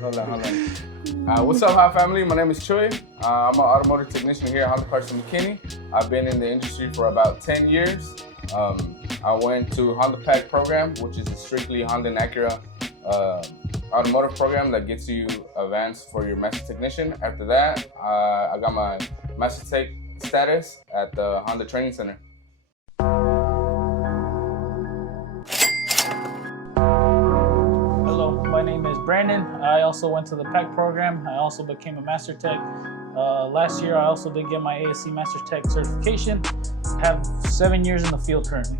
hold on. What's up, Hot Family? My name is Choi. I'm an automotive technician here at Honda Parts in McKinney. I've been in the industry for about 10 years. I went to Honda Pack program, which is a strictly Honda and Acura automotive program that gets you advanced for your master technician. After that, I got my master tech status at the Honda Training Center. Hello, my name is Brandon. I also went to the PAC program. I also became a Master Tech. Last year, I also did get my ASC Master Tech certification. I have 7 years in the field currently.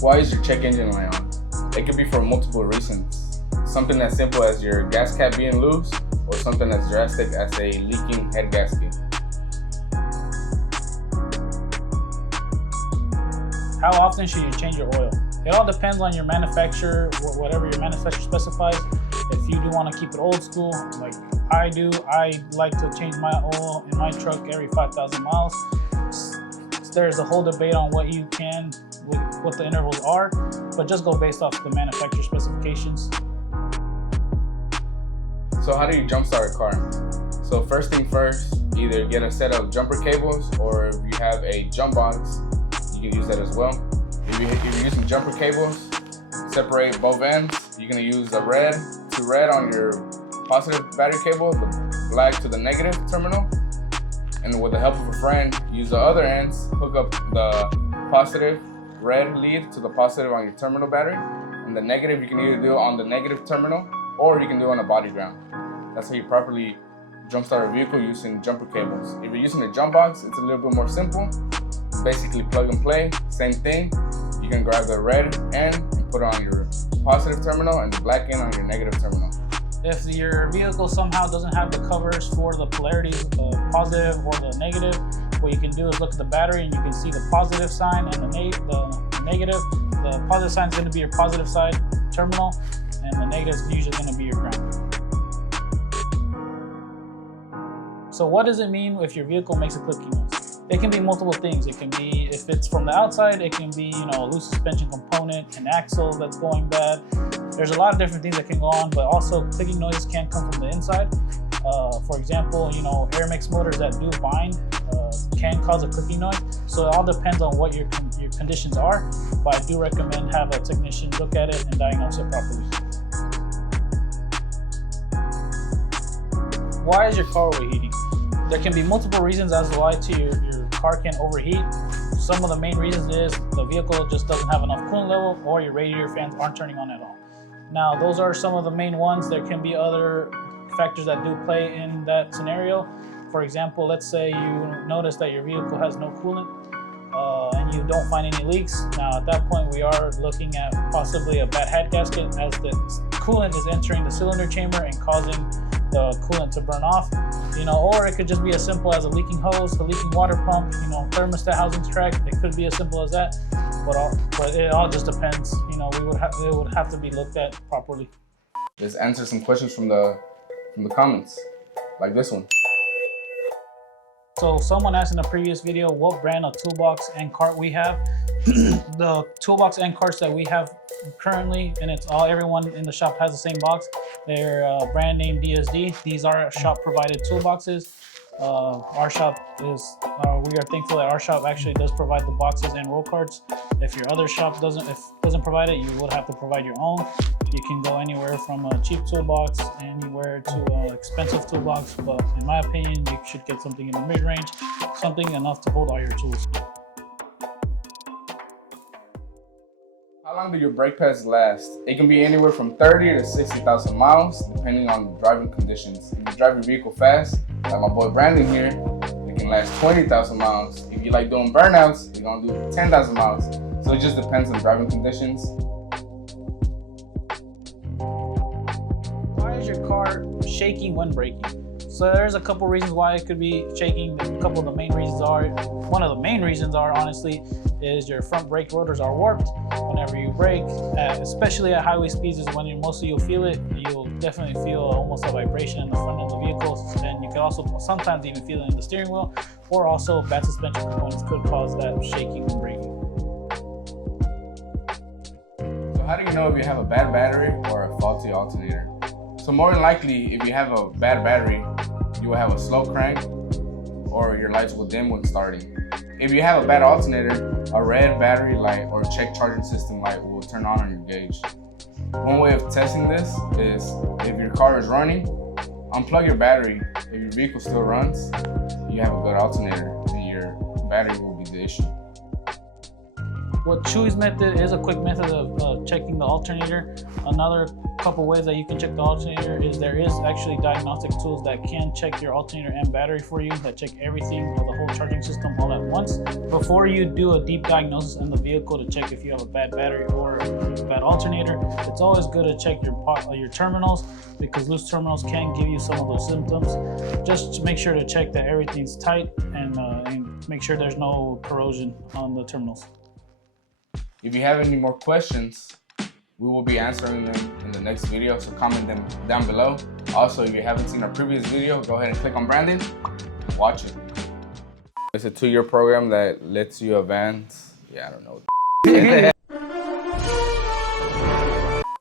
Why is your check engine light on? It could be for multiple reasons. Something as simple as your gas cap being loose, or something as drastic as a leaking head gasket. How often should you change your oil? It all depends on your manufacturer, whatever your manufacturer specifies. If you do want to keep it old school, like I do, I like to change my oil in my truck every 5,000 miles. There's a whole debate on what you can, what the intervals are, but just go based off the manufacturer specifications. So how do you jumpstart a car? So first thing first, either get a set of jumper cables, or if you have a jump box, you can use that as well. If you're using jumper cables, separate both ends. You're gonna use the red to red on your positive battery cable, the black to the negative terminal. And with the help of a friend, use the other ends, hook up the positive red lead to the positive on your terminal battery. And the negative, you can either do it on the negative terminal, or you can do it on the body ground. That's how you properly jumpstart a vehicle using jumper cables. If you're using a jump box, it's a little bit more simple. It's basically plug and play, same thing. You can grab the red end and put it on your positive terminal and the black end on your negative terminal. If your vehicle somehow doesn't have the covers for the polarities, the positive or the negative, what you can do is look at the battery and you can see the positive sign and the negative. The positive sign is going to be your positive side terminal, and the negative is usually going to be your ground. So what does it mean if your vehicle makes a clicking noise? It can be multiple things. It can be, if it's from the outside, it can be, a loose suspension component, an axle that's going bad. There's a lot of different things that can go on, but also clicking noises can come from the inside. For example, air mix motors that do bind can cause a clicking noise. So it all depends on what your conditions are, but I do recommend have a technician look at it and diagnose it properly. Why is your car overheating? There can be multiple reasons as to why your car can overheat. Some of the main reasons is the vehicle just doesn't have enough coolant level, or your radiator fans aren't turning on at all. Now, those are some of the main ones. There can be other factors that do play in that scenario. For example, let's say you notice that your vehicle has no coolant and you don't find any leaks. Now, at that point, we are looking at possibly a bad head gasket, as the coolant is entering the cylinder chamber and causing the coolant to burn off. Or it could just be as simple as a leaking hose, a leaking water pump, thermostat housing's cracked. It could be as simple as that. But it all just depends. It would have to be looked at properly. Let's answer some questions from the comments, like this one. So someone asked in a previous video what brand of toolbox and cart we have. The toolbox and carts that we have currently, and everyone in the shop has the same box. They're brand name DSD. These are shop provided toolboxes. Our shop is, we are thankful that our shop actually does provide the boxes and roll carts. If your other shop doesn't provide it, you would have to provide your own. You can go anywhere from a cheap toolbox anywhere to an expensive toolbox, but in my opinion, you should get something in the mid-range, something enough to hold all your tools. How long do your brake pads last? It can be anywhere from 30 to 60,000 miles, depending on driving conditions. If you drive your vehicle fast, like my boy Brandon here, it can last 20,000 miles. If you like doing burnouts, you're gonna do 10,000 miles. So it just depends on driving conditions. Why is your car shaking when braking? So there's a couple reasons why it could be shaking. A couple of the main reasons are, one of the main reasons are, honestly, is your front brake rotors are warped. Whenever you brake, especially at highway speeds, is when you'll feel it. You'll definitely feel almost a vibration in the front of the vehicle, and you can also sometimes even feel it in the steering wheel, or also bad suspension components could cause that shaking when braking. How do you know if you have a bad battery or a faulty alternator? So more than likely, if you have a bad battery, you will have a slow crank or your lights will dim when starting. If you have a bad alternator, a red battery light or check charging system light will turn on your gauge. One way of testing this is if your car is running, unplug your battery. If your vehicle still runs, you have a good alternator and your battery will be the issue. What Chewy's method is a quick method of checking the alternator. Another couple ways that you can check the alternator is there is actually diagnostic tools that can check your alternator and battery for you, that check everything or the whole charging system all at once. Before you do a deep diagnosis in the vehicle to check if you have a bad battery or a bad alternator, it's always good to check your terminals, because loose terminals can give you some of those symptoms. Just to make sure to check that everything's tight and make sure there's no corrosion on the terminals. If you have any more questions, we will be answering them in the next video, so comment them down below. Also, if you haven't seen our previous video, go ahead and click on Brandon and watch it. It's a 2-year program that lets you advance, I don't know.